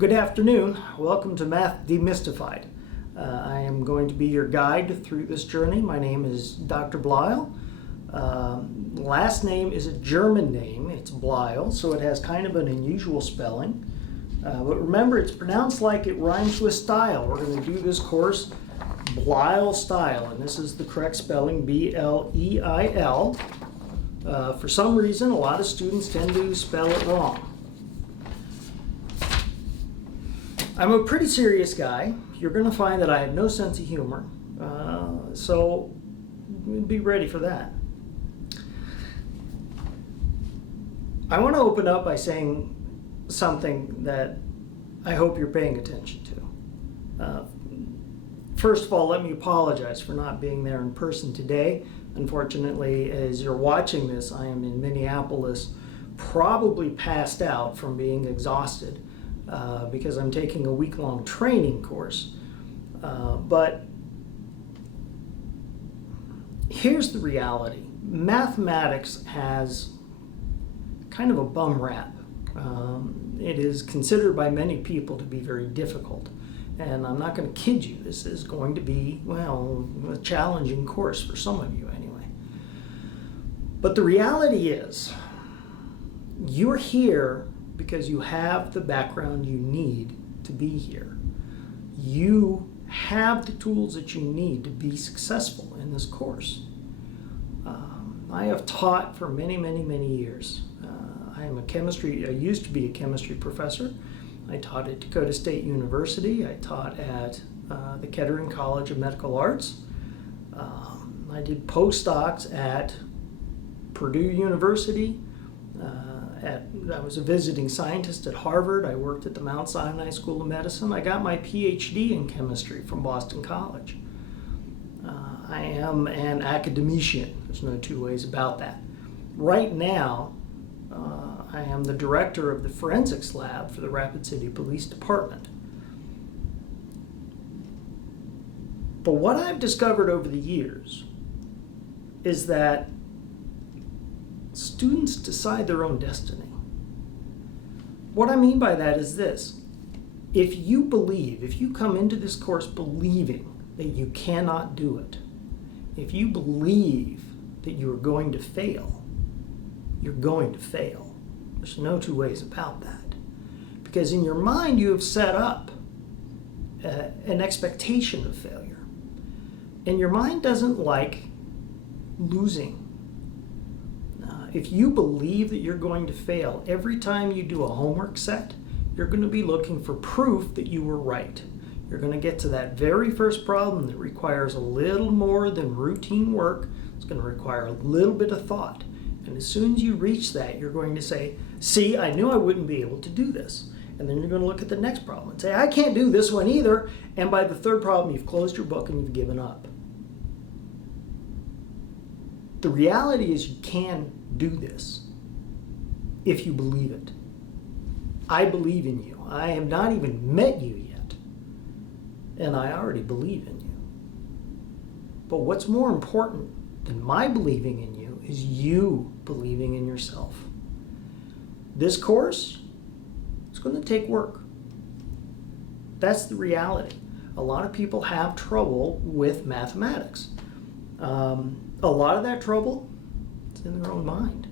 Good afternoon. Welcome to Math Demystified. I am going to be your guide through this journey. My name is Dr. Bleil. Last name is a German name. It's Bleil, so it has kind of an unusual spelling. But remember, it's pronounced like it rhymes with style. We're going to do this course Bleil style, and this is the correct spelling, B-L-E-I-L. For some reason, a lot of students tend to spell it wrong. I'm a pretty serious guy. You're going to find that I have no sense of humor, so be ready for that. I want to open up by saying something that I hope you're paying attention to. First of all, let me apologize for not being there in person today. Unfortunately, as you're watching this, I am in Minneapolis, probably passed out from being exhausted. Because I'm taking a week-long training course. But here's the reality. Mathematics has kind of a bum rap. It is considered by many people to be very difficult. And I'm not going to kid you, this is going to be, well, a challenging course for some of you anyway. But the reality is, you're here because you have the background you need to be here. You have the tools that you need to be successful in this course. I have taught for many years. I used to be a chemistry professor. I taught at Dakota State University. I taught at the Kettering College of Medical Arts. I did postdocs at Purdue University. I was a visiting scientist at Harvard. I worked at the Mount Sinai School of Medicine. I got my PhD in chemistry from Boston College. I am an academician. There's no two ways about that. Right now, I am the director of the forensics lab for the Rapid City Police Department. But what I've discovered over the years is that students decide their own destiny. What I mean by that is this. If you come into this course believing that you cannot do it, if you believe that you are going to fail, you're going to fail. There's no two ways about that. Because in your mind you have set up an expectation of failure. And your mind doesn't like losing. If you believe that you're going to fail, every time you do a homework set, you're going to be looking for proof that you were right. You're going to get to that very first problem that requires a little more than routine work. It's going to require a little bit of thought. And as soon as you reach that, you're going to say, see, I knew I wouldn't be able to do this. And then you're going to look at the next problem and say, I can't do this one either. And by the third problem, you've closed your book and you've given up. The reality is you can do this if you believe it. I believe in you. I have not even met you yet, and I already believe in you. But what's more important than my believing in you is you believing in yourself. This course, it's going to take work. That's the reality. A lot of people have trouble with mathematics. A lot of that trouble is in their own mind.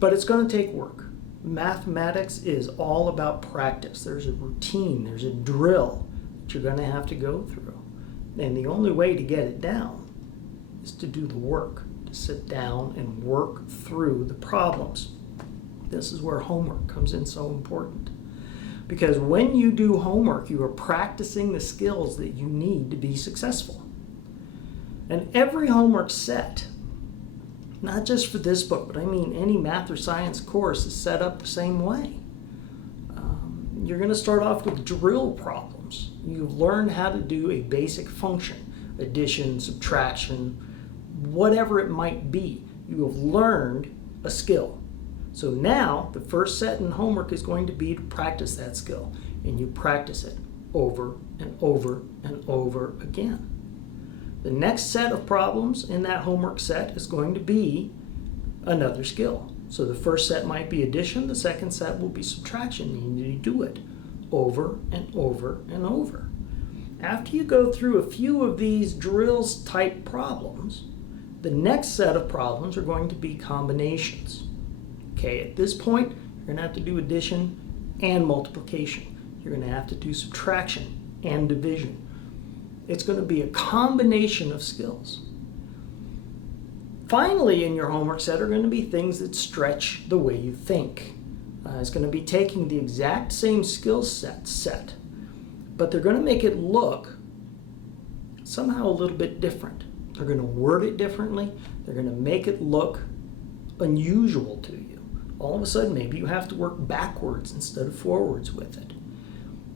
But it's going to take work. Mathematics is all about practice. There's a routine, there's a drill that you're going to have to go through. And the only way to get it down is to do the work, to sit down and work through the problems. This is where homework comes in so important. Because when you do homework, you are practicing the skills that you need to be successful. And every homework set, not just for this book, but I mean any math or science course, is set up the same way. You're going to start off with drill problems. You've learned how to do a basic function, addition, subtraction, whatever it might be. You have learned a skill. So now the first set in homework is going to be to practice that skill. And you practice it over and over and over again. The next set of problems in that homework set is going to be another skill. So the first set might be addition, the second set will be subtraction. You need to do it over and over and over. After you go through a few of these drills type problems, the next set of problems are going to be combinations. Okay, at this point, you're going to have to do addition and multiplication. You're going to have to do subtraction and division. It's going to be a combination of skills. Finally, in your homework set are going to be things that stretch the way you think. It's going to be taking the exact same skill set, but they're going to make it look somehow a little bit different. They're going to word it differently. They're going to make it look unusual to you. All of a sudden, maybe you have to work backwards instead of forwards with it.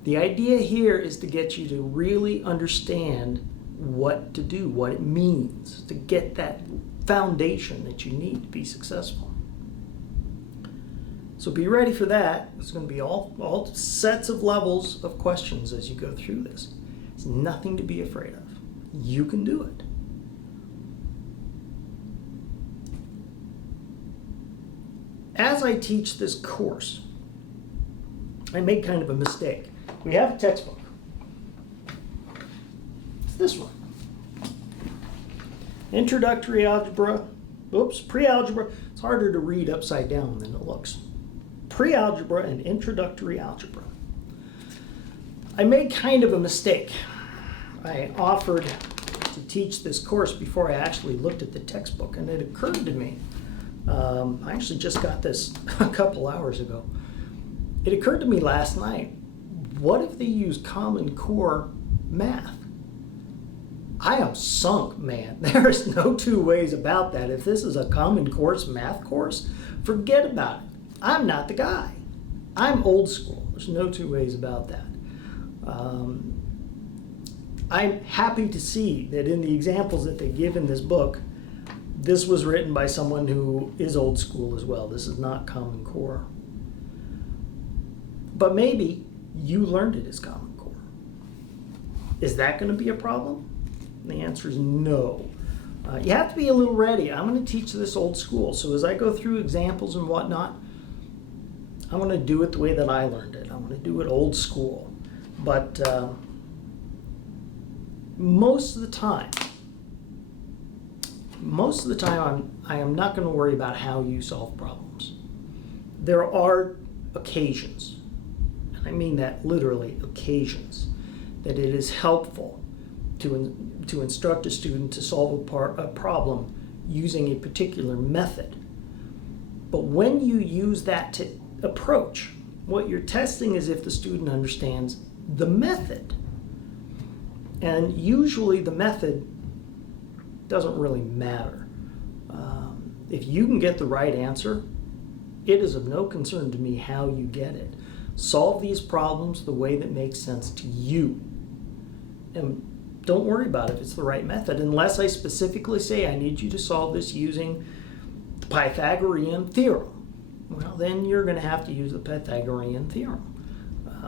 The idea here is to get you to really understand what to do, what it means, to get that foundation that you need to be successful. So be ready for that. It's going to be all sets of levels of questions as you go through this. It's nothing to be afraid of. You can do it. As I teach this course, I made kind of a mistake. We have a textbook. It's this one. Introductory algebra, pre-algebra. It's harder to read upside down than it looks. Pre-algebra and introductory algebra. I made kind of a mistake. I offered to teach this course before I actually looked at the textbook, and it occurred to me, I actually just got this a couple hours ago. It occurred to me last night, what if they use Common Core math? I am sunk, man. There's no two ways about that. If this is a Common Core math course, forget about it. I'm not the guy. I'm old school. There's no two ways about that. I'm happy to see that in the examples that they give in this book, this was written by someone who is old school as well. This is not Common Core. But maybe you learned it as Common Core. Is that going to be a problem? The answer is no. You have to be a little ready. I'm going to teach this old school. So as I go through examples and whatnot, I'm going to do it the way that I learned it. I'm going to do it old school. But most of the time, I am not going to worry about how you solve problems. There are occasions, and I mean that literally, occasions, that it is helpful to instruct a student to solve a problem using a particular method. But when you use that approach, what you're testing is if the student understands the method. And usually the method doesn't really matter. If you can get the right answer, it is of no concern to me how you get it. Solve these problems the way that makes sense to you. And don't worry about if it's the right method, unless I specifically say I need you to solve this using the Pythagorean theorem. Well, then you're going to have to use the Pythagorean theorem.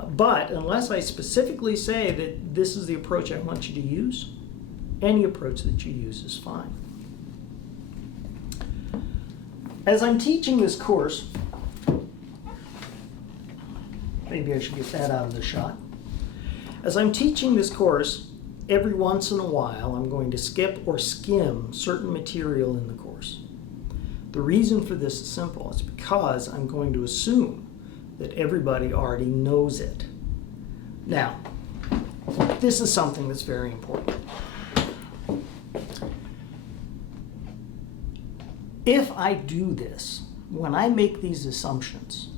But unless I specifically say that this is the approach I want you to use, any approach that you use is fine. As I'm teaching this course, maybe I should get that out of the shot. As I'm teaching this course, every once in a while I'm going to skip or skim certain material in the course. The reason for this is simple. It's because I'm going to assume that everybody already knows it. Now, this is something that's very important. If I do this, when I make these assumptions,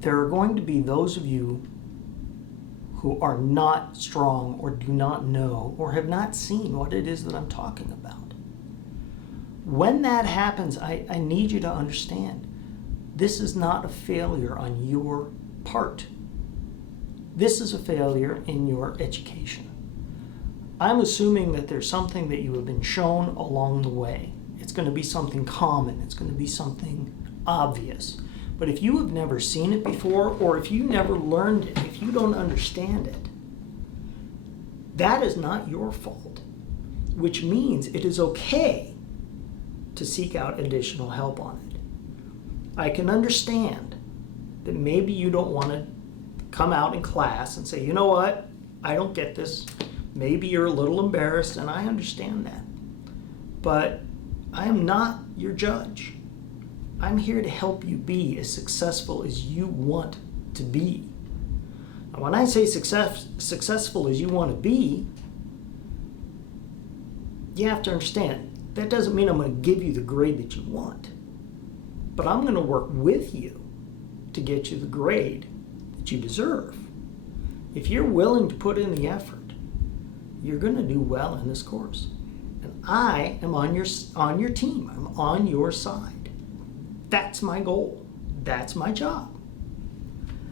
there are going to be those of you who are not strong or do not know or have not seen what it is that I'm talking about. When that happens, I need you to understand this is not a failure on your part. This is a failure in your education. I'm assuming that there's something that you have been shown along the way. It's going to be something common. It's going to be something obvious. But if you have never seen it before, or if you never learned it, if you don't understand it, that is not your fault, which means it is okay to seek out additional help on it. I can understand that maybe you don't want to come out in class and say, you know what, I don't get this. Maybe you're a little embarrassed, and I understand that. But I am not your judge. I'm here to help you be as successful as you want to be. And when I say successful as you want to be, you have to understand, that doesn't mean I'm going to give you the grade that you want. But I'm going to work with you to get you the grade that you deserve. If you're willing to put in the effort, you're going to do well in this course. And I am on your team. I'm on your side. That's my goal. That's my job.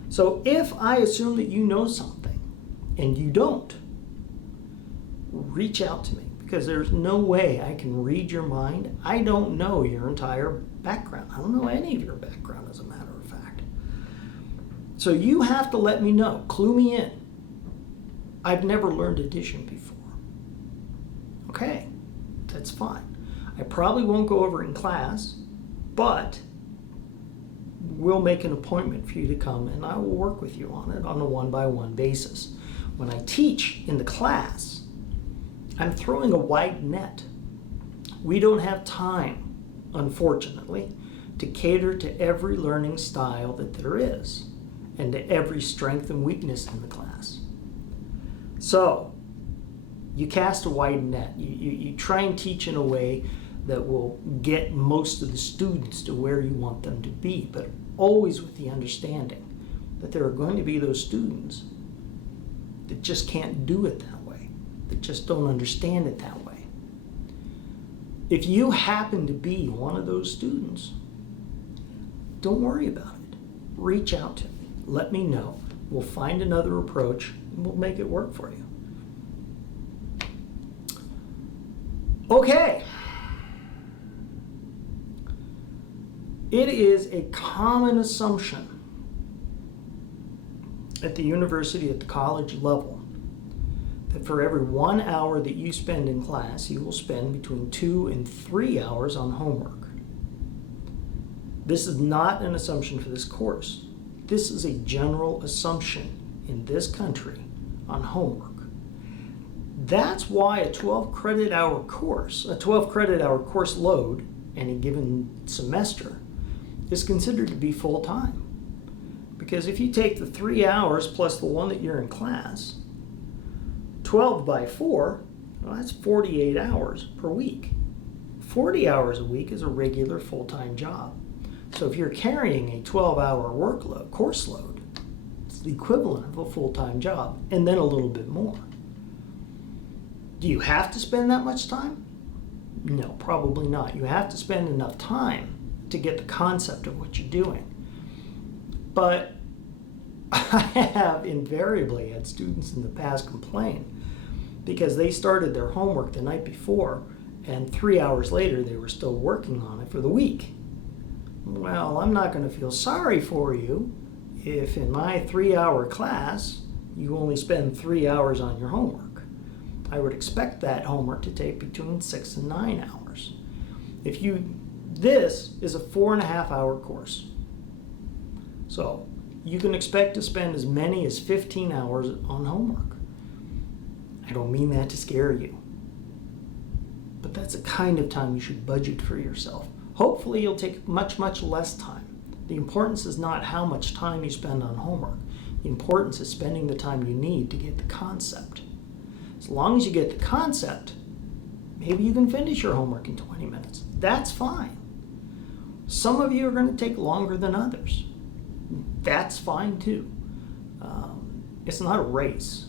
So if I assume that you know something and you don't, reach out to me, because there's no way I can read your mind. I don't know your entire background. I don't know any of your background, as a matter of fact. So you have to let me know. Clue me in. I've never learned addition before. Okay, that's fine. I probably won't go over it in class, but we'll make an appointment for you to come, and I will work with you on it on a one-by-one basis. When I teach in the class, I'm throwing a wide net. We don't have time, unfortunately, to cater to every learning style that there is and to every strength and weakness in the class. So you cast a wide net. You try and teach in a way that will get most of the students to where you want them to be, but always with the understanding that there are going to be those students that just can't do it that way, that just don't understand it that way. If you happen to be one of those students, don't worry about it. Reach out to me. Let me know. We'll find another approach and we'll make it work for you. Okay. It is a common assumption at the university, at the college level, that for every 1 hour that you spend in class, you will spend between 2 and 3 hours on homework. This is not an assumption for this course. This is a general assumption in this country on homework. That's why a 12 credit hour course load any given semester is considered to be full time. Because if you take the 3 hours plus the one that you're in class, 12 by 4, well, that's 48 hours per week. 40 hours a week is a regular full-time job. So if you're carrying a 12-hour course load, it's the equivalent of a full-time job, and then a little bit more. Do you have to spend that much time? No, probably not. You have to spend enough time to get the concept of what you're doing. But I have invariably had students in the past complain because they started their homework the night before, and 3 hours later they were still working on it for the week. Well, I'm not going to feel sorry for you if in my 3-hour class you only spend 3 hours on your homework. I would expect that homework to take between 6 and 9 hours. This is a 4.5-hour course. So you can expect to spend as many as 15 hours on homework. I don't mean that to scare you, but that's the kind of time you should budget for yourself. Hopefully you'll take much, much less time. The importance is not how much time you spend on homework. The importance is spending the time you need to get the concept. As long as you get the concept, maybe you can finish your homework in 20 minutes. That's fine. Some of you are going to take longer than others. That's fine too. It's not a race.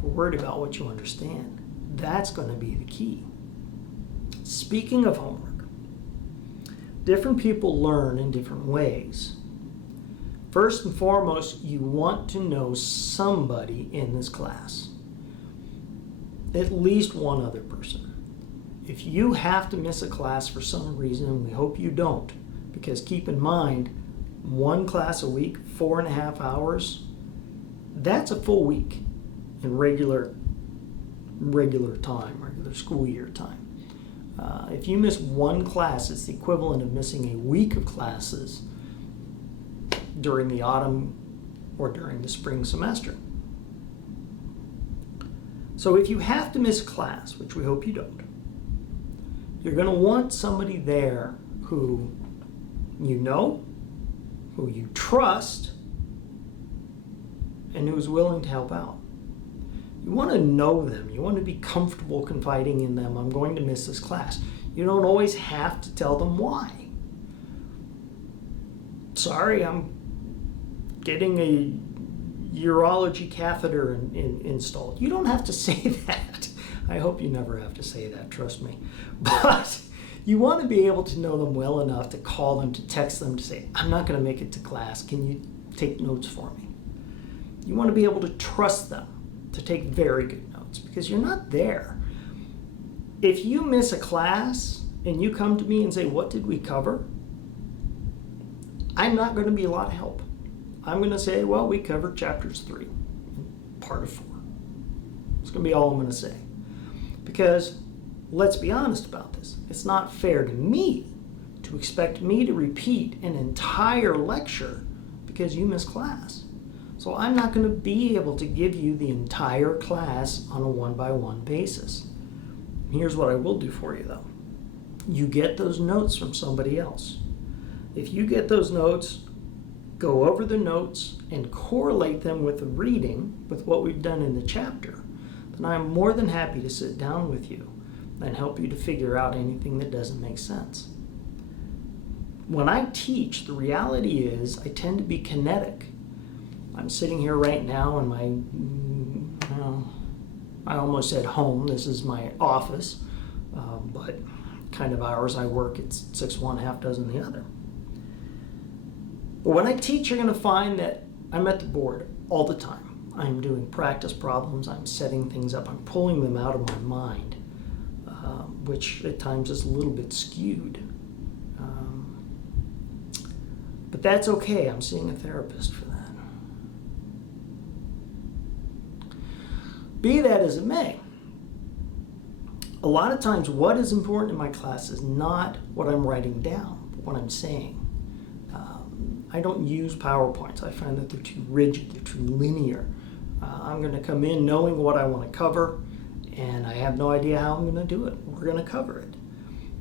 We're worried about what you understand. That's going to be the key. Speaking of homework, different people learn in different ways. First and foremost, you want to know somebody in this class. At least one other person. If you have to miss a class for some reason, and we hope you don't, because keep in mind, 1 class a week, 4.5 hours, that's a full week in regular time, regular school year time. If you miss one class, it's the equivalent of missing a week of classes during the autumn or during the spring semester. So if you have to miss a class, which we hope you don't, you're going to want somebody there who you know, who you trust, and who's willing to help out. You want to know them. You want to be comfortable confiding in them. I'm going to miss this class. You don't always have to tell them why. Sorry, I'm getting a urology catheter installed. You don't have to say that. I hope you never have to say that, trust me. But you want to be able to know them well enough to call them, to text them, to say, I'm not going to make it to class. Can you take notes for me? You want to be able to trust them to take very good notes because you're not there. If you miss a class and you come to me and say, what did we cover? I'm not going to be a lot of help. I'm going to say, well, we covered chapters 3, part of 4. It's going to be all I'm going to say. Because let's be honest about this. It's not fair to me to expect me to repeat an entire lecture because you missed class. So I'm not going to be able to give you the entire class on a one-by-one basis. Here's what I will do for you, though. You get those notes from somebody else. If you get those notes, go over the notes and correlate them with the reading, with what we've done in the chapter, then I'm more than happy to sit down with you and help you to figure out anything that doesn't make sense. When I teach, the reality is I tend to be kinetic. I'm sitting here right now in my, I almost said home. This is my office, but kind of hours I work, it's 6 one, half dozen the other. But when I teach, you're going to find that I'm at the board all the time. I'm doing practice problems. I'm setting things up. I'm pulling them out of my mind, which at times is a little bit skewed. But that's okay. I'm seeing a therapist for that. Be that as it may, a lot of times what is important in my class is not what I'm writing down, but what I'm saying. I don't use PowerPoints. I find that they're too rigid, they're too linear. I'm going to come in knowing what I want to cover, and I have no idea how I'm going to do it. We're going to cover it.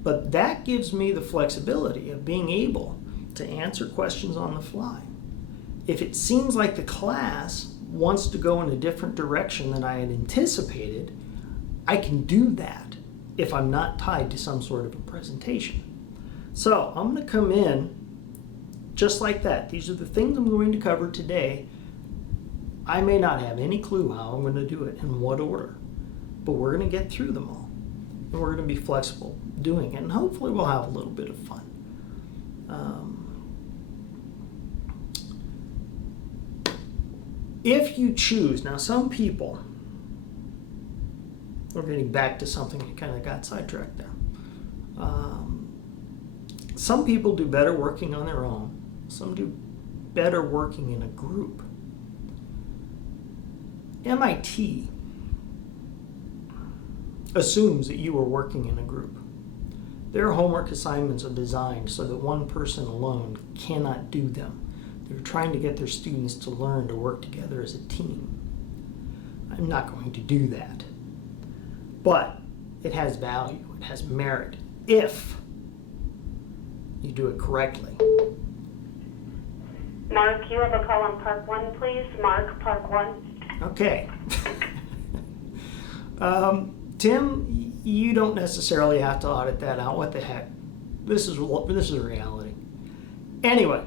But that gives me the flexibility of being able to answer questions on the fly. If it seems like the class wants to go in a different direction than I had anticipated, I can do that if I'm not tied to some sort of a presentation. So I'm going to come in just like that. These are the things I'm going to cover today. I may not have any clue how I'm going to do it, in what order, but we're going to get through them all. And we're going to be flexible doing it, and hopefully we'll have a little bit of fun. If you choose, now some people, we're getting back to something that kind of got sidetracked there. Some people do better working on their own. Some do better working in a group. MIT assumes that you are working in a group. Their homework assignments are designed so that one person alone cannot do them. They're trying to get their students to learn to work together as a team. I'm not going to do that. But it has value, it has merit, if you do it correctly. Mark, you have a call on Park 1, please. Mark, Park 1. Okay. Tim, you don't necessarily have to audit that out. What the heck? This is a reality. Anyway,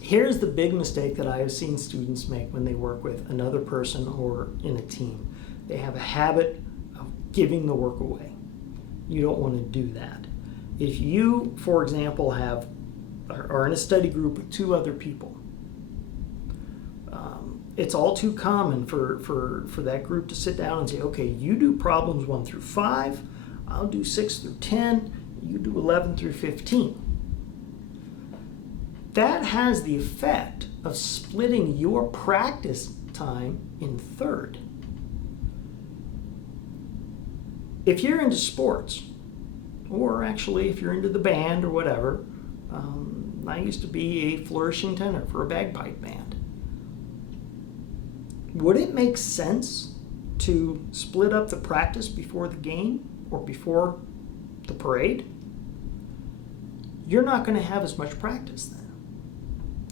here's the big mistake that I have seen students make when they work with another person or in a team. They have a habit of giving the work away. You don't want to do that. If you, for example, are in a study group with 2 other people, it's all too common for that group to sit down and say, okay, you do problems 1 through 5, I'll do 6 through 10, you do 11 through 15. That has the effect of splitting your practice time in third. If you're into sports or actually if you're into the band or whatever, I used to be a flourishing tenor for a bagpipe band. Would it make sense to split up the practice before the game or before the parade? You're not going to have as much practice then.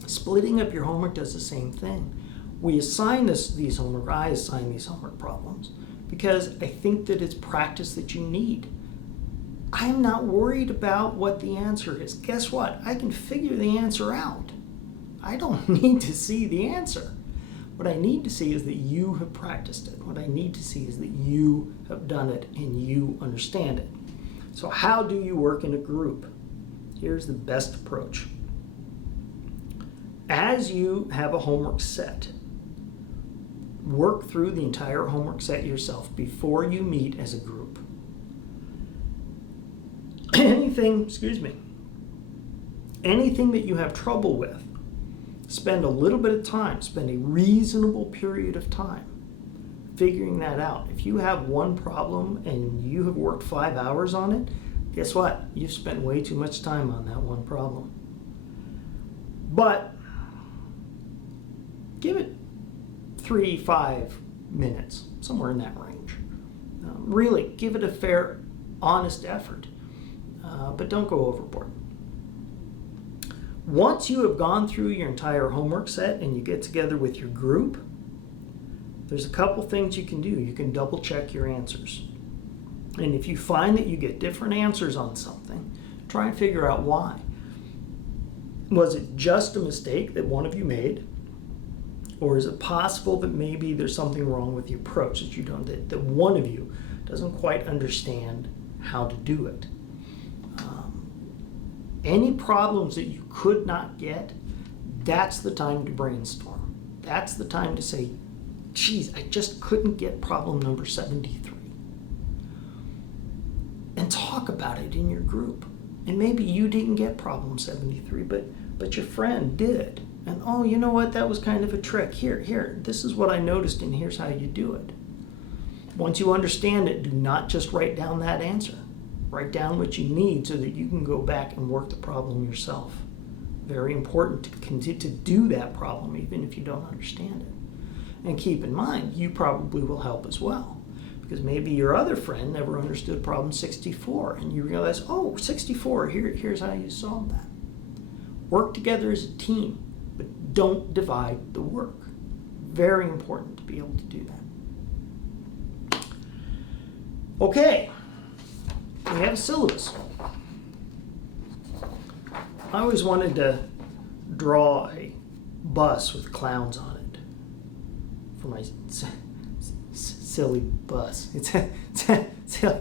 Splitting up your homework does the same thing. We assign these homework, I assign these homework problems because I think that it's practice that you need. I'm not worried about what the answer is. Guess what? I can figure the answer out. I don't need to see the answer. What I need to see is that you have practiced it. What I need to see is that you have done it and you understand it. So how do you work in a group? Here's the best approach. As you have a homework set, work through the entire homework set yourself before you meet as a group. Anything that you have trouble with, spend a little bit of time, spend a reasonable period of time figuring that out. If you have one problem and you have worked 5 hours on it, guess what? You've spent way too much time on that one problem. But give it 3-5 minutes, somewhere in that range. Really, give it a fair, honest effort, but don't go overboard. Once you have gone through your entire homework set and you get together with your group, there's a couple things you can do. You can double check your answers. And if you find that you get different answers on something, try and figure out why. Was it just a mistake that one of you made? Or is it possible that maybe there's something wrong with the approach that one of you doesn't quite understand how to do it? Any problems that you could not get, that's the time to brainstorm. That's the time to say, geez, I just couldn't get problem number 73. And talk about it in your group. And maybe you didn't get problem 73, but your friend did. And oh, you know what, that was kind of a trick. Here, this is what I noticed and here's how you do it. Once you understand it, do not just write down that answer. Write down what you need so that you can go back and work the problem yourself. Very important to continue to do that problem even if you don't understand it. And keep in mind, you probably will help as well. Because maybe your other friend never understood problem 64 and you realize, oh, 64, here's how you solve that. Work together as a team, but don't divide the work. Very important to be able to do that. Okay. We have a syllabus. I always wanted to draw a bus with clowns on it for my silly bus. It's a silly.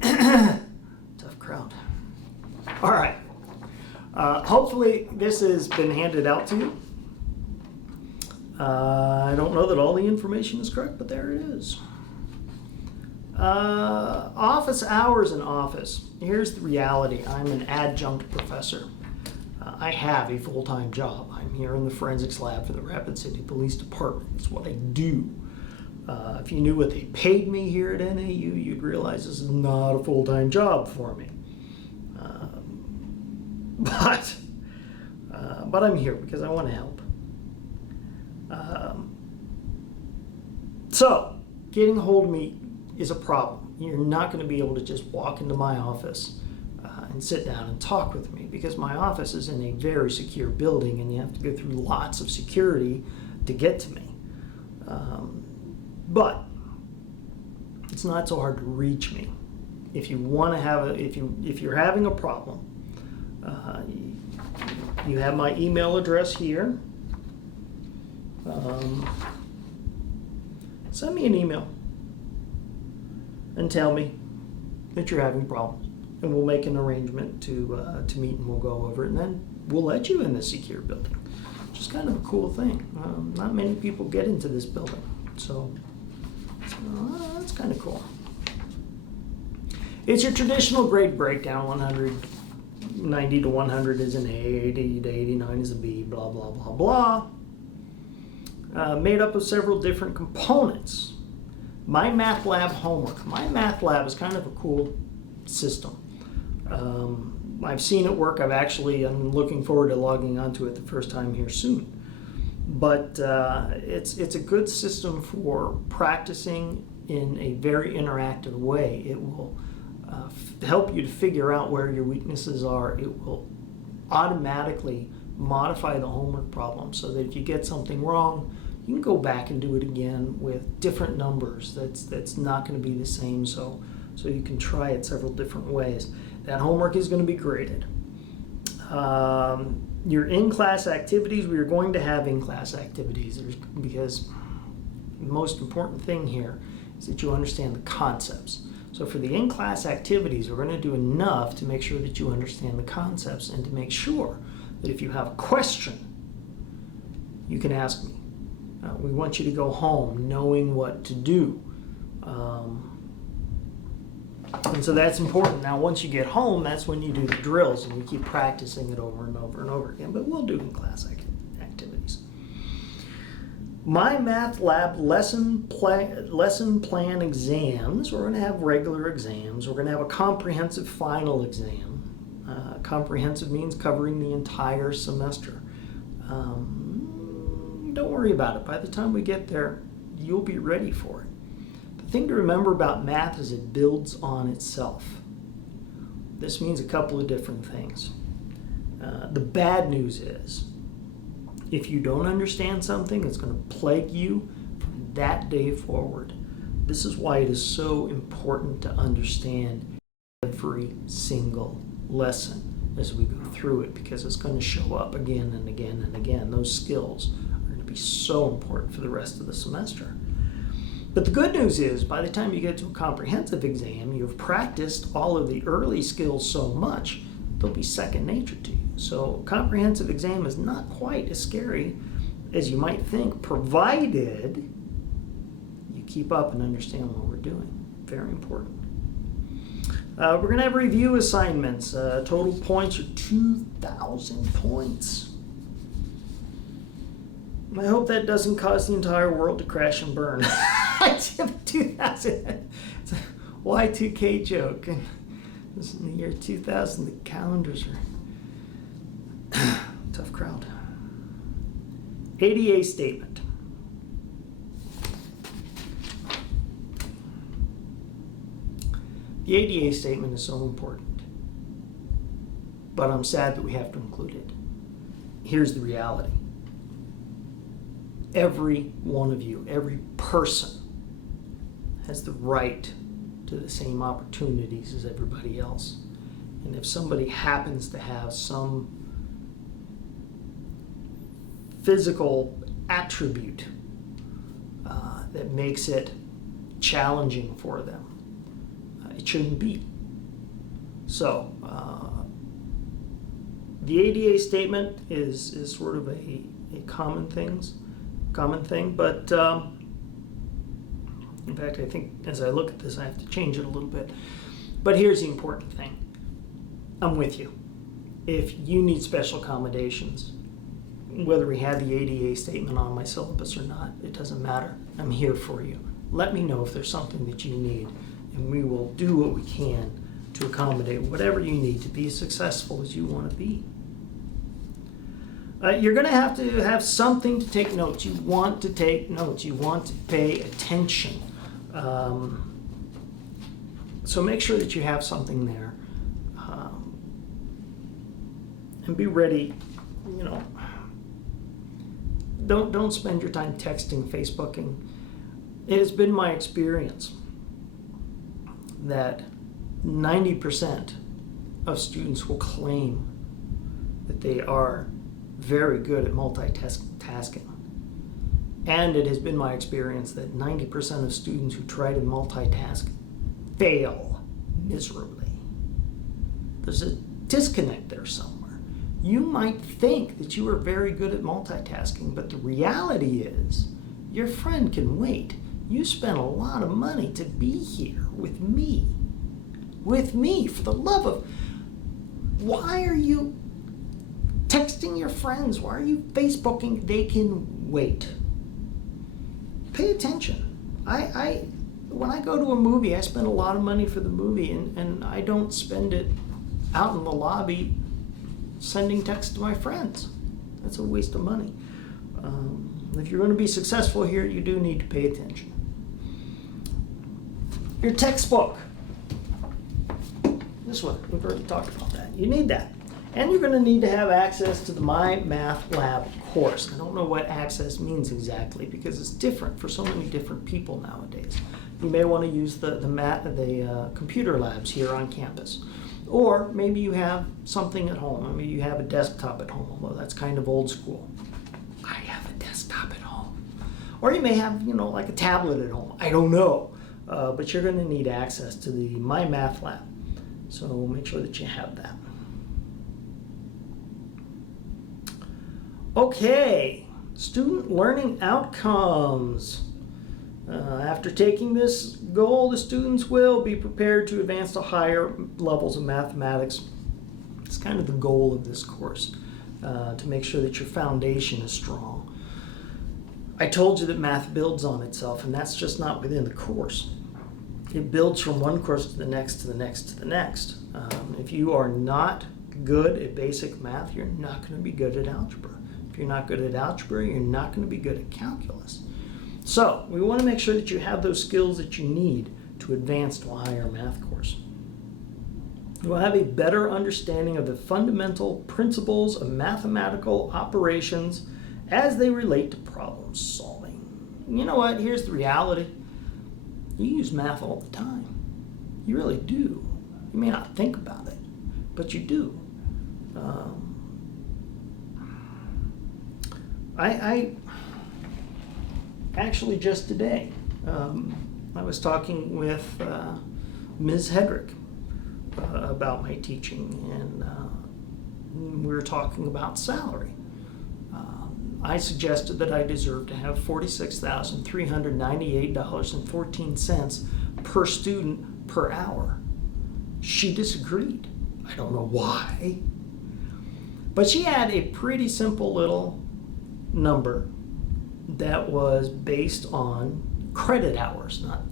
Tough crowd. All right. Hopefully this has been handed out to you. I don't know that all the information is correct, but there it is. Office hours in office. Here's the reality. I'm an adjunct professor. I have a full-time job. I'm here in the forensics lab for the Rapid City Police Department. It's what I do. If you knew what they paid me here at NAU, you'd realize this is not a full-time job for me. But I'm here because I want to help. So, getting a hold of me is a problem. You're not going to be able to just walk into my office and sit down and talk with me because my office is in a very secure building and you have to go through lots of security to get to me. But it's not so hard to reach me. If you want to have if you're having a problem, you have my email address here. Send me an email and tell me that you're having problems, and we'll make an arrangement to meet and we'll go over it, and then we'll let you in the secure building, which is kind of a cool thing. Not many people get into this building, so that's kind of cool. It's your traditional grade breakdown. 190 to 100 is an A, 80 to 89 is a B, blah, blah, blah, blah. Made up of several different components. My math lab homework. My math lab is kind of a cool system. I've seen it work. I'm looking forward to logging onto it the first time here soon. But it's a good system for practicing in a very interactive way. It will help you to figure out where your weaknesses are. It will automatically modify the homework problem so that if you get something wrong, you can go back and do it again with different numbers. That's not going to be the same, so you can try it several different ways. That homework is going to be graded. Your in-class activities, we are going to have in-class activities because the most important thing here is that you understand the concepts. So for the in-class activities, we're going to do enough to make sure that you understand the concepts and to make sure that if you have a question, you can ask me. We want you to go home knowing what to do. And so that's important. Now, once you get home, that's when you do the drills and you keep practicing it over and over and over again. But we'll do in-class activities. My math lab lesson plan exams. We're going to have regular exams. We're going to have a comprehensive final exam. Comprehensive means covering the entire semester. Don't worry about it. By the time we get there, you'll be ready for it. The thing to remember about math is it builds on itself. This means a couple of different things. The bad news is, if you don't understand something, it's going to plague you from that day forward. This is why it is so important to understand every single lesson as we go through it, because it's going to show up again and again and again. Those skills are going to be so important for the rest of the semester. But the good news is, by the time you get to a comprehensive exam, you've practiced all of the early skills so much, they'll be second nature to you. So comprehensive exam is not quite as scary as you might think, provided you keep up and understand what we're doing. Very important. We're going to have review assignments. Total points are 2,000 points. I hope that doesn't cause the entire world to crash and burn. I have 2,000. It's a Y2K joke. And this is in the year 2000. The calendars are tough crowd. ADA statement. The ADA statement is so important, but I'm sad that we have to include it. Here's the reality. Every one of you, every person, has the right to the same opportunities as everybody else. And if somebody happens to have some physical attribute that makes it challenging for them, it shouldn't be. So the ADA statement is sort of a common thing, but in fact, I think as I look at this, I have to change it a little bit. But here's the important thing. I'm with you. If you need special accommodations, whether we have the ADA statement on my syllabus or not, it doesn't matter. I'm here for you. Let me know if there's something that you need, and we will do what we can to accommodate whatever you need to be as successful as you want to be. You're going to have something to take notes. You want to take notes. You want to pay attention. So make sure that you have something there. And be ready, don't spend your time texting, Facebooking. It has been my experience that 90% of students will claim that they are very good at multitasking. And it has been my experience that 90% of students who try to multitask fail miserably. There's a disconnect there somewhere. You might think that you are very good at multitasking, but the reality is your friend can wait. You spent a lot of money to be here with me. With me, for the love of... Why are you texting your friends? Why are you Facebooking? They can wait. Pay attention. when I go to a movie, I spend a lot of money for the movie, and I don't spend it out in the lobby sending texts to my friends. That's a waste of money. If you're going to be successful here, you do need to pay attention. Your textbook. This one, we've already talked about that. You need that. And you're going to need to have access to the My Math Lab course. I don't know what access means exactly because it's different for so many different people nowadays. You may want to use the computer labs here on campus. Or maybe you have something at home. Maybe you have a desktop at home, although that's kind of old school. I have a desktop at home. Or you may have, like a tablet at home. I don't know. But you're going to need access to the My Math Lab. So make sure that you have that. Okay, student learning outcomes. After taking this goal, the students will be prepared to advance to higher levels of mathematics. It's kind of the goal of this course, to make sure that your foundation is strong. I told you that math builds on itself, and that's just not within the course. It builds from one course to the next, to the next, to the next. If you are not good at basic math, you're not going to be good at algebra. If you're not good at algebra, you're not going to be good at calculus. So we want to make sure that you have those skills that you need to advance to a higher math course. You will have a better understanding of the fundamental principles of mathematical operations as they relate to problem solving. You know what? Here's the reality. You use math all the time. You really do. You may not think about it, but you do. I actually just today, I was talking with Ms. Hedrick about my teaching, and we were talking about salary. I suggested that I deserve to have $46,398.14 per student per hour. She disagreed. I don't know why. But she had a pretty simple little number that was based on credit hours, not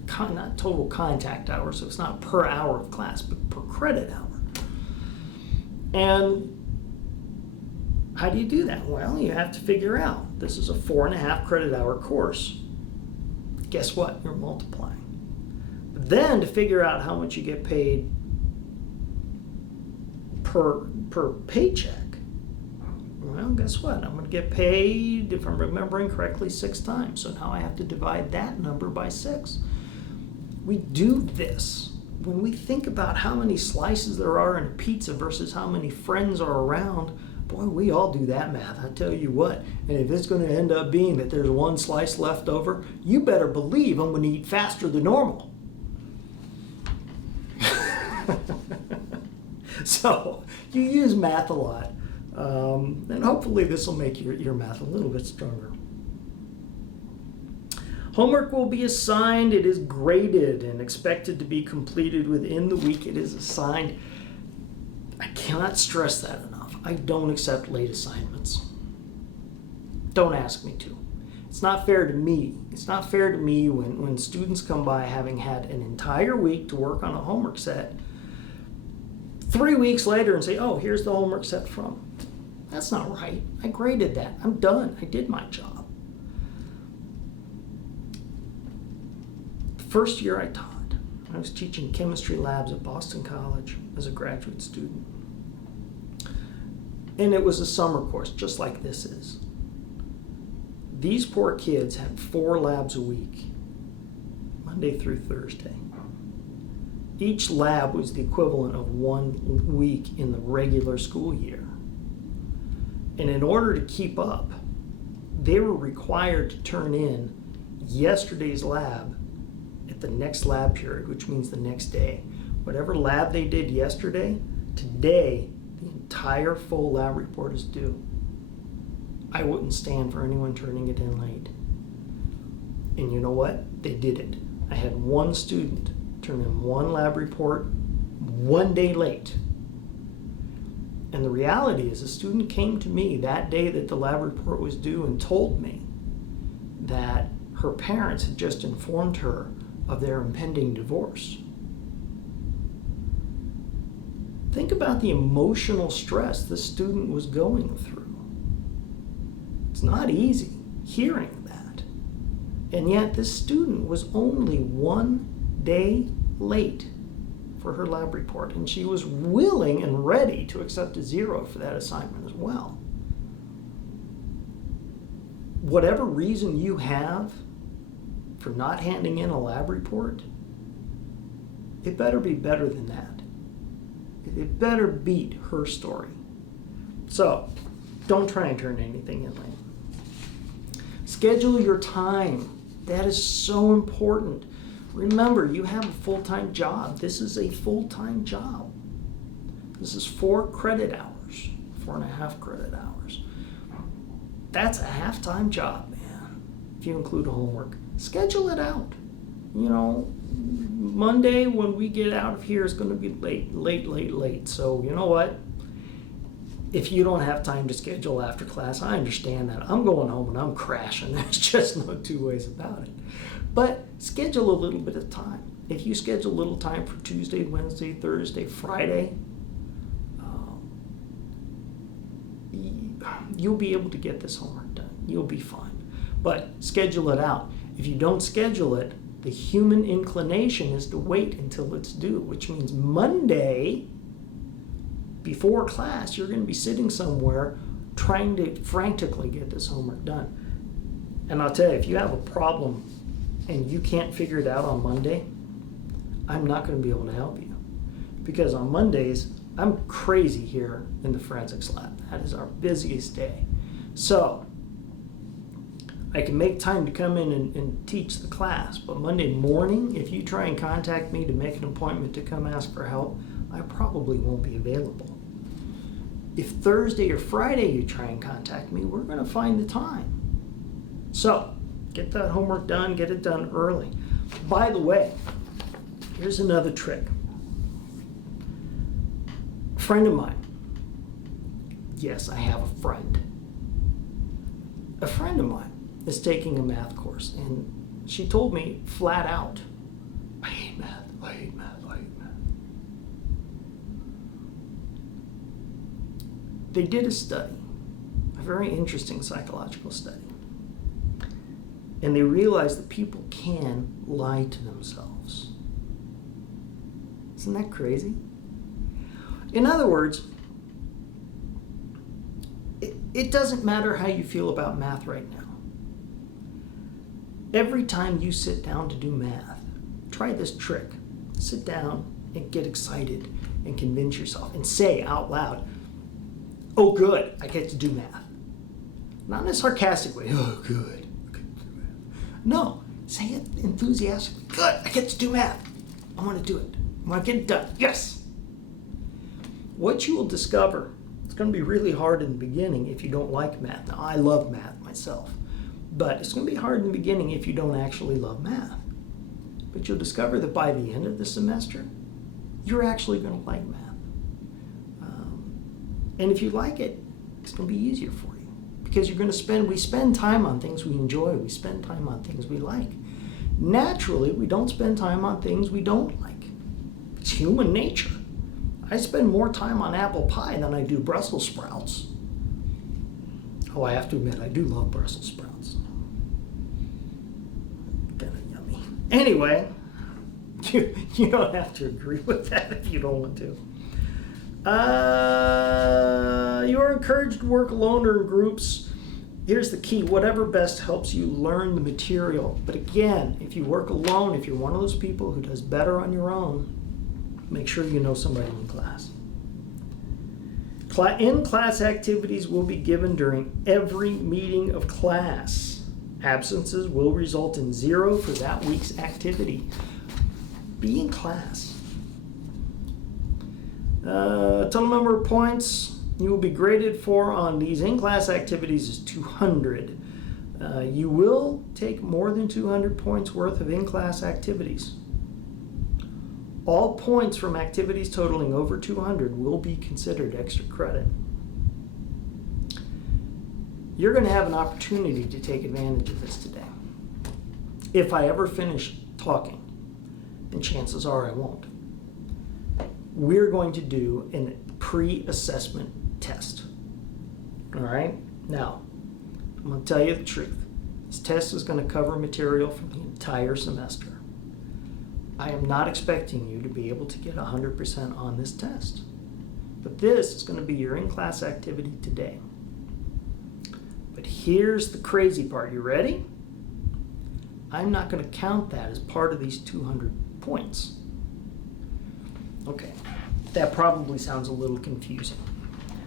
total contact hours, so it's not per hour of class, but per credit hour. And how do you do that? Well, you have to figure out, this is a 4.5 credit hour course. Guess what? You're multiplying. But then to figure out how much you get paid per paycheck, well, guess what? I'm going to get paid, if I'm remembering correctly, 6 times. So now I have to divide that number by 6. We do this when we think about how many slices there are in a pizza versus how many friends are around. Boy, we all do that math, I tell you what. And if it's going to end up being that there's 1 slice left over, you better believe I'm going to eat faster than normal. So you use math a lot. And hopefully this will make your math a little bit stronger. Homework will be assigned. It is graded and expected to be completed within the week it is assigned. I cannot stress that enough. I don't accept late assignments. Don't ask me to. It's not fair to me. It's not fair to me when students come by having had an entire week to work on a homework set, 3 weeks later and say, oh, here's the homework set from. That's not right. I graded that. I'm done. I did my job. The first year I taught, I was teaching chemistry labs at Boston College as a graduate student. And it was a summer course, just like this is. These poor kids had 4 labs a week, Monday through Thursday. Each lab was the equivalent of 1 week in the regular school year. And in order to keep up, they were required to turn in yesterday's lab at the next lab period, which means the next day. Whatever lab they did yesterday, today, the entire full lab report is due. I wouldn't stand for anyone turning it in late. And you know what? They did it. I had 1 student turn in 1 lab report 1 day late. And the reality is, a student came to me that day that the lab report was due and told me that her parents had just informed her of their impending divorce. Think about the emotional stress this student was going through. It's not easy hearing that. And yet this student was only 1 day late for her lab report, and she was willing and ready to accept a 0 for that assignment as well. Whatever reason you have for not handing in a lab report, it better be better than that. It better beat her story. So, don't try and turn anything in late. Schedule your time. That is so important. Remember, you have a full-time job. This is a full-time job. This is 4 credit hours, 4.5 credit hours. That's a half-time job, man, if you include homework. Schedule it out. You know, Monday when we get out of here is going to be late. So you know what? If you don't have time to schedule after class, I understand that. I'm going home and I'm crashing. There's just no two ways about it. But schedule a little bit of time. If you schedule a little time for Tuesday, Wednesday, Thursday, Friday, you'll be able to get this homework done. You'll be fine. But schedule it out. If you don't schedule it, the human inclination is to wait until it's due, which means Monday, before class, you're going to be sitting somewhere trying to frantically get this homework done. And I'll tell you, if you have a problem and you can't figure it out on Monday, I'm not going to be able to help you. Because on Mondays, I'm crazy here in the forensics lab. That is our busiest day. So, I can make time to come in and teach the class, but Monday morning, if you try and contact me to make an appointment to come ask for help, I probably won't be available. If Thursday or Friday you try and contact me, we're going to find the time. So, get that homework done, get it done early. By the way, here's another trick. A friend of mine, yes, I have a friend. A friend of mine is taking a math course, and she told me flat out, I hate math, I hate math, I hate math. They did a study, a very interesting psychological study, and they realized that people can lie to themselves. Isn't that crazy? In other words, it doesn't matter how you feel about math right now. Every time you sit down to do math, try this trick. Sit down and get excited and convince yourself and say out loud, oh good, I get to do math. Not in a sarcastic way, oh good, I get to do math. No, say it enthusiastically, good, I get to do math. I want to do it. I want to get it done, yes. What you will discover, it's going to be really hard in the beginning if you don't like math. Now, I love math myself. But it's going to be hard in the beginning if you don't actually love math. But you'll discover that by the end of the semester, you're actually going to like math. And if you like it, it's going to be easier for you. Because we spend time on things we enjoy. We spend time on things we like. Naturally, we don't spend time on things we don't like. It's human nature. I spend more time on apple pie than I do Brussels sprouts. Oh, I have to admit, I do love Brussels sprouts. Kind of yummy. Anyway, you don't have to agree with that if you don't want to. You are encouraged to work alone or in groups. Here's the key. Whatever best helps you learn the material. But again, if you work alone, if you're one of those people who does better on your own, make sure you know somebody in class. In-class activities will be given during every meeting of class. Absences will result in 0 for that week's activity. Be in class. Total number of points you will be graded for on these in-class activities is 200. You will take more than 200 points worth of in-class activities. All points from activities totaling over 200 will be considered extra credit. You're going to have an opportunity to take advantage of this today. If I ever finish talking, and chances are I won't. We're going to do a pre-assessment test. All right? Now, I'm going to tell you the truth. This test is going to cover material from the entire semester. I am not expecting you to be able to get 100% on this test. But this is going to be your in-class activity today. But here's the crazy part. You ready? I'm not going to count that as part of these 200 points. Okay, that probably sounds a little confusing.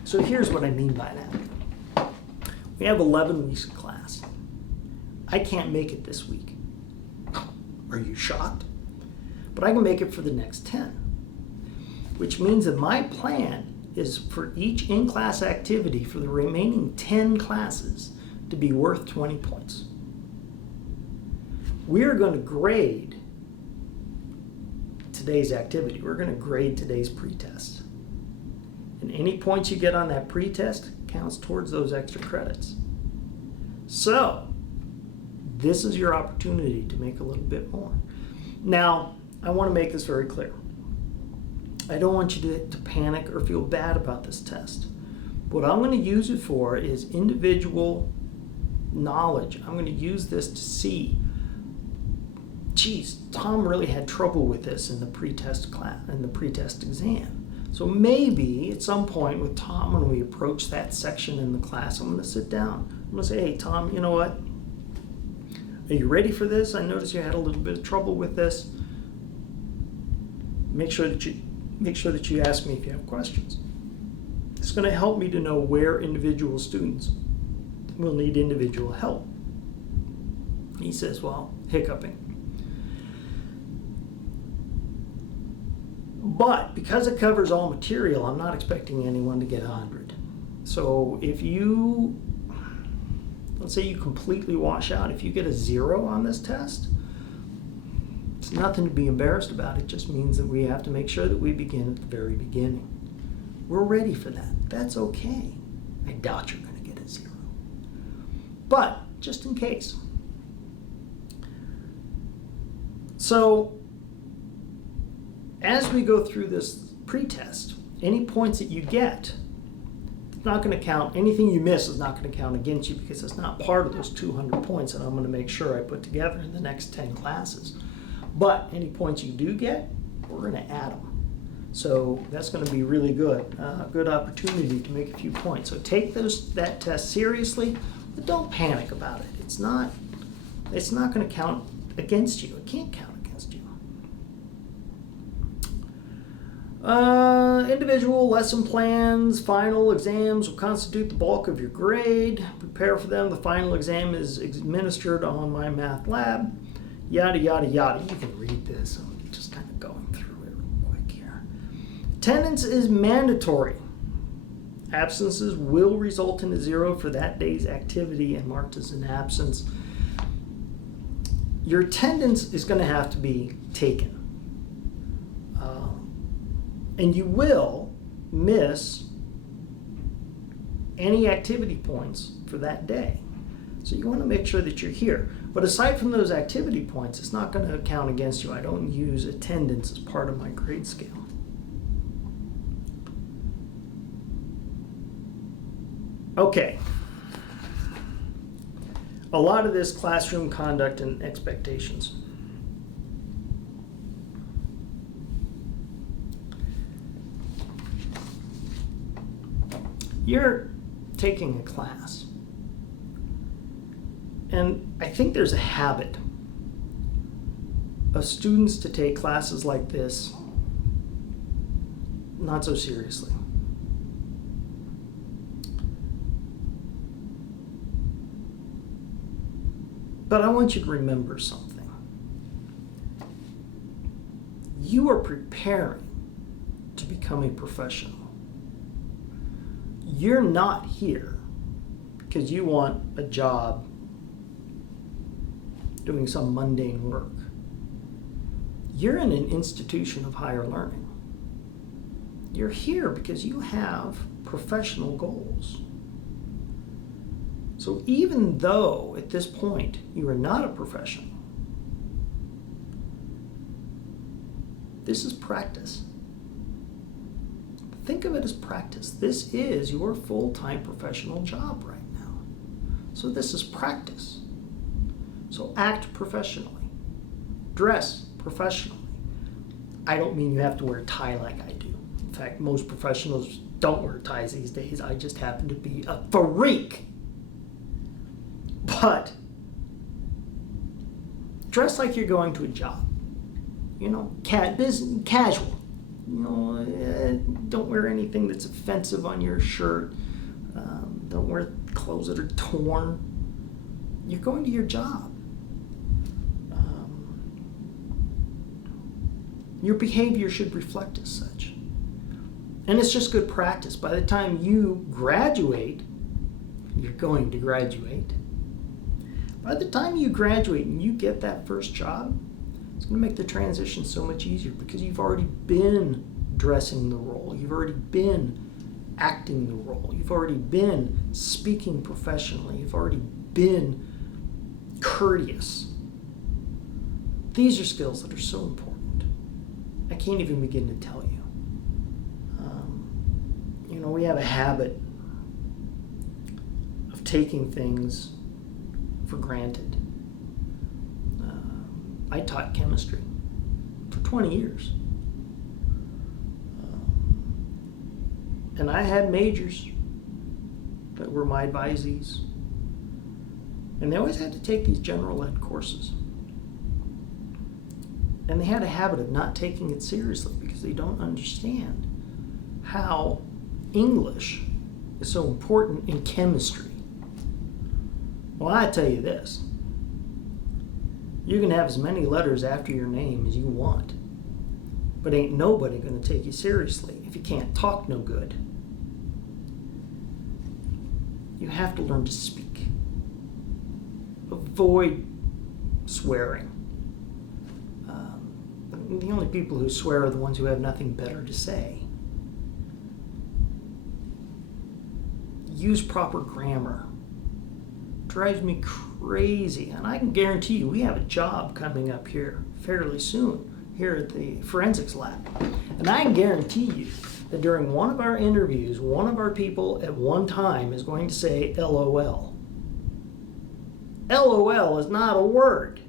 So here's what I mean by that. We have 11 weeks of class. I can't make it this week. Are you shocked? But I can make it for the next 10. Which means that my plan is for each in-class activity for the remaining 10 classes to be worth 20 points. We're going to grade today's activity. We're going to grade today's pretest. And any points you get on that pretest counts towards those extra credits. So, this is your opportunity to make a little bit more. Now, I want to make this very clear. I don't want you to panic or feel bad about this test. What I'm going to use it for is individual knowledge. I'm going to use this to see, geez, Tom really had trouble with this in the pretest class, in the pretest exam. So maybe at some point with Tom, when we approach that section in the class, I'm going to sit down. I'm going to say, hey, Tom, you know what? Are you ready for this? I noticed you had a little bit of trouble with this. Make sure that you ask me if you have questions. It's going to help me to know where individual students will need individual help. He says, well, hiccuping. But because it covers all material, I'm not expecting anyone to get 100. So if you, let's say you completely wash out, if you get a 0 on this test, it's nothing to be embarrassed about. It just means that we have to make sure that we begin at the very beginning. We're ready for that. That's okay. I doubt you're going to get a 0. But just in case. So as we go through this pretest, any points that you get, it's not going to count. Anything you miss is not going to count against you because it's not part of those 200 points that I'm going to make sure I put together in the next 10 classes. But any points you do get, we're going to add them. So that's going to be really good. Good opportunity to make a few points. So take that test seriously, but don't panic about it. It's not going to count against you. It can't count against you. Individual lesson plans, final exams will constitute the bulk of your grade. Prepare for them. The final exam is administered on my math lab. Yada, yada, yada. You can read this. I'm just kind of going through it real quick here. Attendance is mandatory. Absences will result in a 0 for that day's activity and marked as an absence. Your attendance is going to have to be taken. And you will miss any activity points for that day. So you want to make sure that you're here. But aside from those activity points, it's not going to count against you. I don't use attendance as part of my grade scale. Okay. A lot of this classroom conduct and expectations. You're taking a class. And I think there's a habit of students to take classes like this not so seriously. But I want you to remember something. You are preparing to become a professional. You're not here because you want a job doing some mundane work. You're in an institution of higher learning. You're here because you have professional goals. So even though at this point you are not a professional, This is practice. Think of it as practice. This is your full-time professional job right now. So this is practice. So act professionally. Dress professionally. I don't mean you have to wear a tie like I do. In fact, most professionals don't wear ties these days. I just happen to be a freak. But dress like you're going to a job. You know, casual. You know, don't wear anything that's offensive on your shirt. Don't wear clothes that are torn. You're going to your job. Your behavior should reflect as such. And it's just good practice. By the time you graduate, you're going to graduate. By the time you graduate and you get that first job, it's going to make the transition so much easier because you've already been dressing the role. You've already been acting the role. You've already been speaking professionally. You've already been courteous. These are skills that are so important. I can't even begin to tell you. You know, we have a habit of taking things for granted. I taught chemistry for 20 years. And I had majors that were my advisees. And they always had to take these general ed courses. And they had a habit of not taking it seriously because they don't understand how English is so important in chemistry. Well, I tell you this. You can have as many letters after your name as you want, but ain't nobody going to take you seriously if you can't talk no good. You have to learn to speak. Avoid swearing. The only people who swear are the ones who have nothing better to say. Use proper grammar. Drives me crazy, and I can guarantee you we have a job coming up here fairly soon here at the forensics lab, and I can guarantee you that during one of our interviews, one of our people at one time is going to say LOL. LOL is not a word.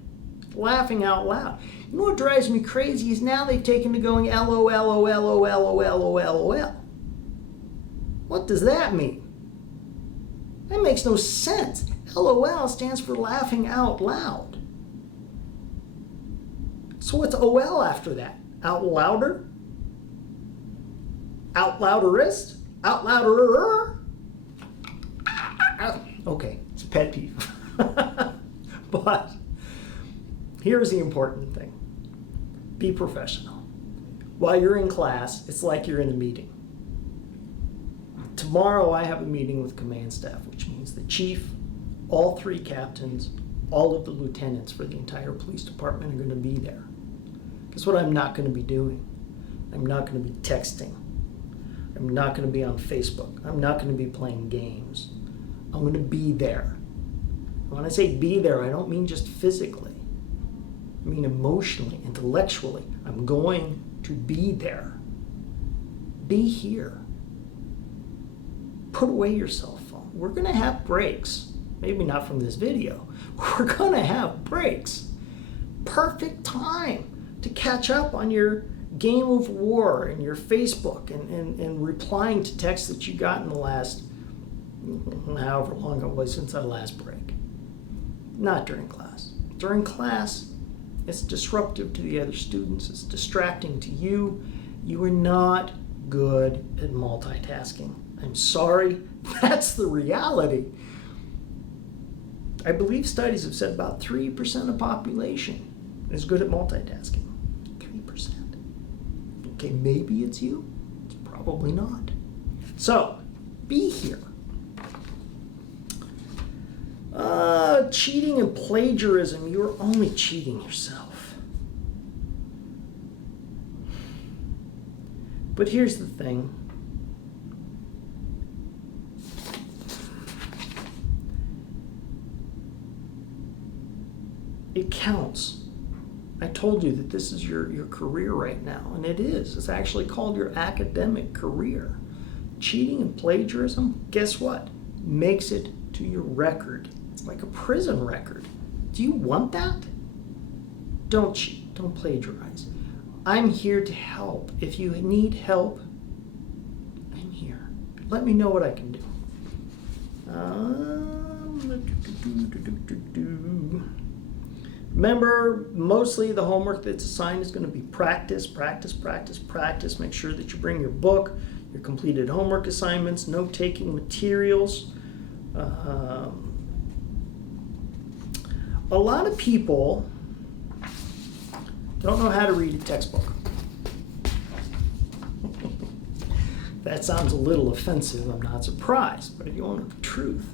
It's laughing out loud. You know what drives me crazy is now they've taken to going LOL. What does that mean? That makes no sense. LOL stands for laughing out loud. So what's OL after that? Out louder? Out louderist? Out louderer? Okay, it's a pet peeve. But here's the important thing. Be professional. While you're in class, it's like you're in a meeting. Tomorrow I have a meeting with command staff, which means the chief, all 3 captains, all of the lieutenants for the entire police department are going to be there. Guess what I'm not going to be doing? I'm not going to be texting. I'm not going to be on Facebook. I'm not going to be playing games. I'm going to be there. When I say be there, I don't mean just physically. I mean emotionally, intellectually. I'm going to be there. Be here. Put away your cell phone. We're going to have breaks. Maybe not from this video. We're going to have breaks. Perfect time to catch up on your game of war and your Facebook and replying to texts that you got in the last, however long it was since our last break. Not during class. During class, it's disruptive to the other students. It's distracting to you. You are not good at multitasking. I'm sorry, that's the reality. I believe studies have said about 3% of population is good at multitasking. 3%. Okay, maybe it's you. It's probably not. So, be here. Cheating and plagiarism, you're only cheating yourself. But here's the thing. It counts. I told you that this is your career right now, and it is. It's actually called your academic career. Cheating and plagiarism, guess what? Makes it to your record. It's like a prison record. Do you want that? Don't cheat. Don't plagiarize. I'm here to help. If you need help, I'm here. Let me know what I can do. Remember, mostly the homework that's assigned is going to be practice, practice, practice, practice. Make sure that you bring your book, your completed homework assignments, note-taking materials. A lot of people don't know how to read a textbook. That sounds a little offensive, I'm not surprised, but if you want the truth,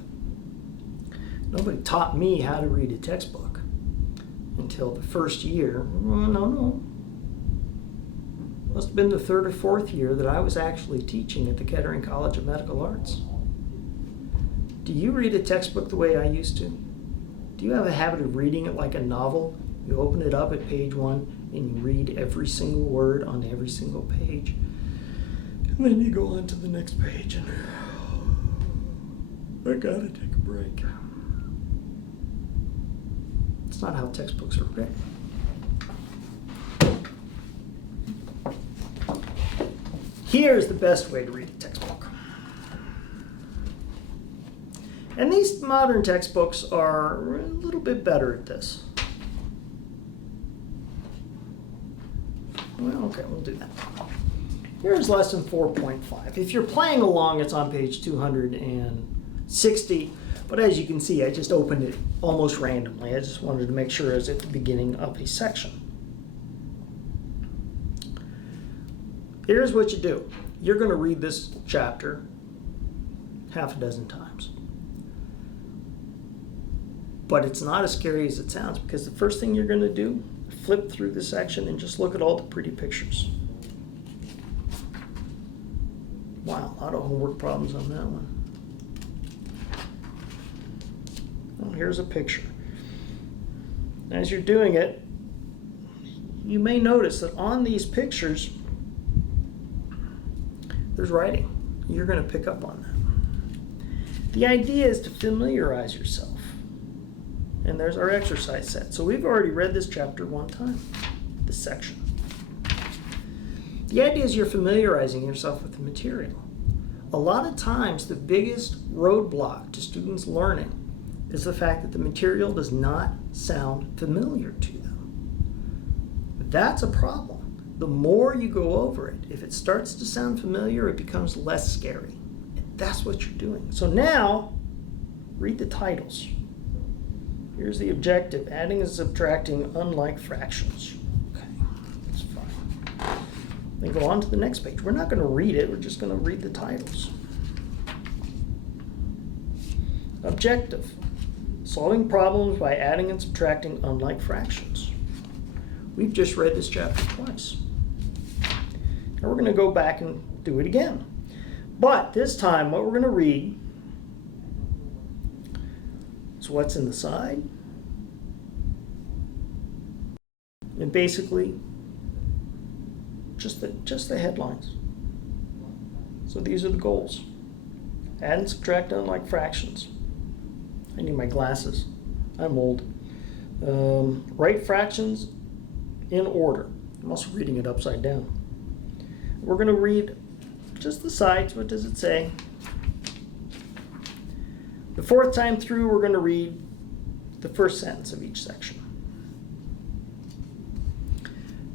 nobody taught me how to read a textbook until the first year. No. Must have been the third or fourth year that I was actually teaching at the Kettering College of Medical Arts. Do you read a textbook the way I used to? Do you have a habit of reading it like a novel? You open it up at page 1 and you read every single word on every single page. And then you go on to the next page and I gotta take a break. It's not how textbooks are written. Here's the best way to read a textbook. And these modern textbooks are a little bit better at this. Well, okay, we'll do that. Here's lesson 4.5. If you're playing along, it's on page 260. But as you can see, I just opened it almost randomly. I just wanted to make sure I was at the beginning of a section. Here's what you do. You're going to read this chapter half a dozen times. But it's not as scary as it sounds, because the first thing you're going to do, flip through the section and just look at all the pretty pictures. Wow, a lot of homework problems on that one. Well, here's a picture. As you're doing it, you may notice that on these pictures, there's writing. You're going to pick up on that. The idea is to familiarize yourself. And there's our exercise set. So we've already read this chapter one time, this section. The idea is you're familiarizing yourself with the material. A lot of times, the biggest roadblock to students learning is the fact that the material does not sound familiar to them. That's a problem. The more you go over it, if it starts to sound familiar, it becomes less scary. And that's what you're doing. So now, read the titles. Here's the objective: adding and subtracting unlike fractions. Okay, that's fine. Then go on to the next page. We're not going to read it, we're just going to read the titles. Objective: solving problems by adding and subtracting unlike fractions. We've just read this chapter twice. Now we're going to go back and do it again. But this time, what we're going to read is what's in the side, and basically just the headlines. So these are the goals. Add and subtract unlike fractions. I need my glasses. I'm old. Write fractions in order. I'm also reading it upside down. We're going to read just the sides. What does it say? The fourth time through, we're going to read the first sentence of each section.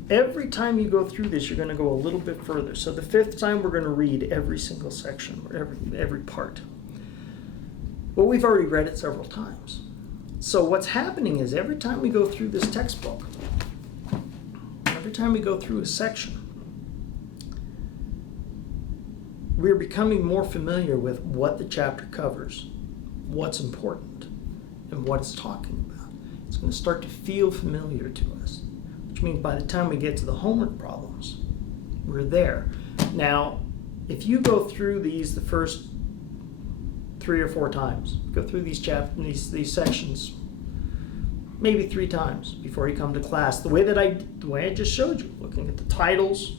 Every time you go through this, you're going to go a little bit further. So the fifth time, we're going to read every single section, or every part. Well, we've already read it several times. So what's happening is every time we go through this textbook, every time we go through a section, we're becoming more familiar with what the chapter covers, what's important, and what it's talking about. It's going to start to feel familiar to us, which means by the time we get to the homework problems, we're there. Now, if you go through these the first 3 or 4 times, go through these sections, maybe 3 times before you come to class. The way I just showed you, looking at the titles,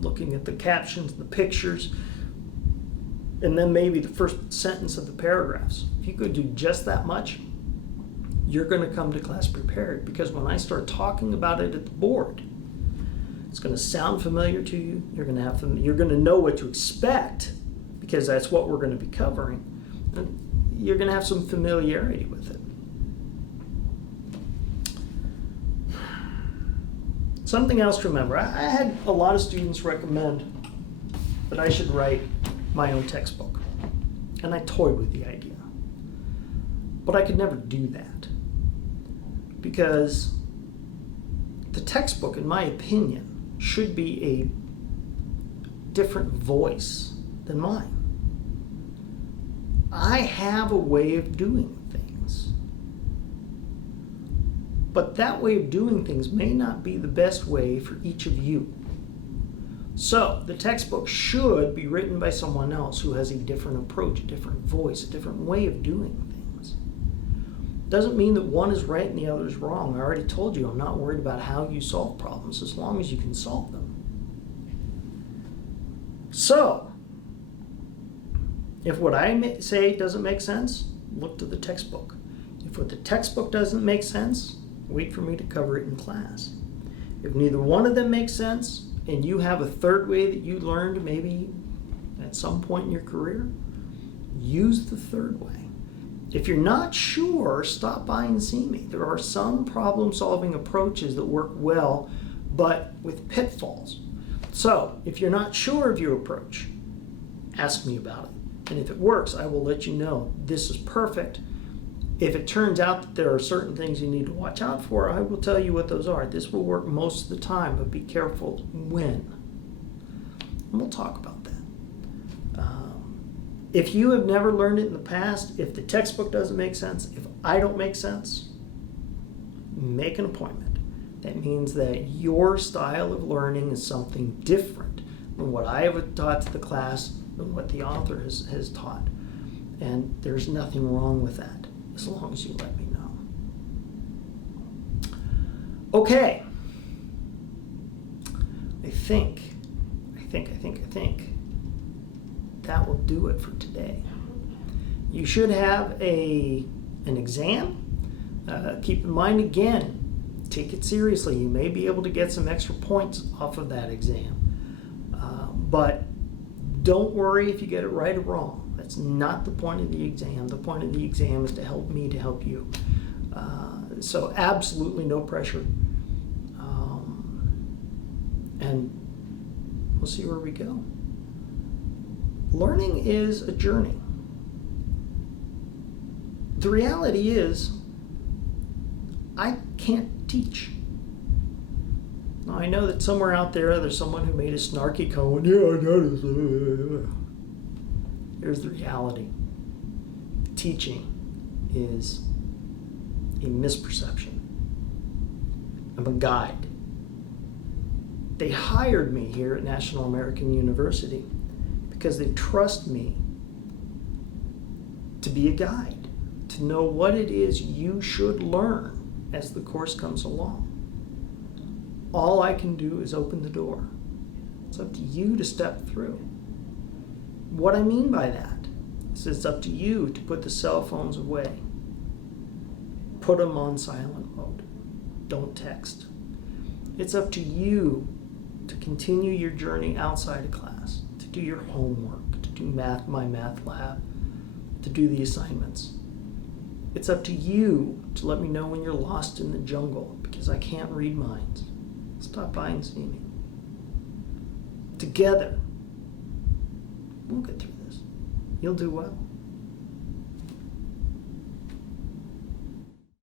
looking at the captions, the pictures, and then maybe the first sentence of the paragraphs. If you could do just that much, you're going to come to class prepared, because when I start talking about it at the board, it's going to sound familiar to you. You're going to know what to expect, because that's what we're going to be covering. And you're going to have some familiarity with it. Something else to remember. I had a lot of students recommend that I should write my own textbook. And I toyed with the idea. But I could never do that. Because the textbook, in my opinion, should be a different voice than mine. I have a way of doing things. But that way of doing things may not be the best way for each of you. So the textbook should be written by someone else who has a different approach, a different voice, a different way of doing things. Doesn't mean that one is right and the other is wrong. I already told you I'm not worried about how you solve problems as long as you can solve them. So, if what I say doesn't make sense, look to the textbook. If what the textbook doesn't make sense, wait for me to cover it in class. If neither one of them makes sense, and you have a third way that you learned maybe at some point in your career, use the third way. If you're not sure, stop by and see me. There are some problem-solving approaches that work well, but with pitfalls. So, if you're not sure of your approach, ask me about it. And if it works, I will let you know this is perfect. If it turns out that there are certain things you need to watch out for, I will tell you what those are. This will work most of the time, but be careful when. And we'll talk about that. If you have never learned it in the past, if the textbook doesn't make sense, if I don't make sense, make an appointment. That means that your style of learning is something different than what I have taught to the class, than what the author has taught. And there's nothing wrong with that, as long as you let me know. Okay. I think that will do it for today. You should have an exam. Keep in mind again, take it seriously. You may be able to get some extra points off of that exam. But don't worry if you get it right or wrong. That's not the point of the exam. The point of the exam is to help me to help you. So absolutely no pressure. And we'll see where we go. Learning is a journey. The reality is, I can't teach. Now, I know that somewhere out there's someone who made a snarky comment. Here's the reality. Teaching is a misperception. I'm a guide. They hired me here at National American University because they trust me to be a guide, to know what it is you should learn as the course comes along. All I can do is open the door. It's up to you to step through. What I mean by that is it's up to you to put the cell phones away. Put them on silent mode. Don't text. It's up to you to continue your journey outside of class, to do your homework, to do my math lab, to do the assignments. It's up to you to let me know when you're lost in the jungle, because I can't read minds. Stop by and see me. Together, we'll get through this. You'll do well.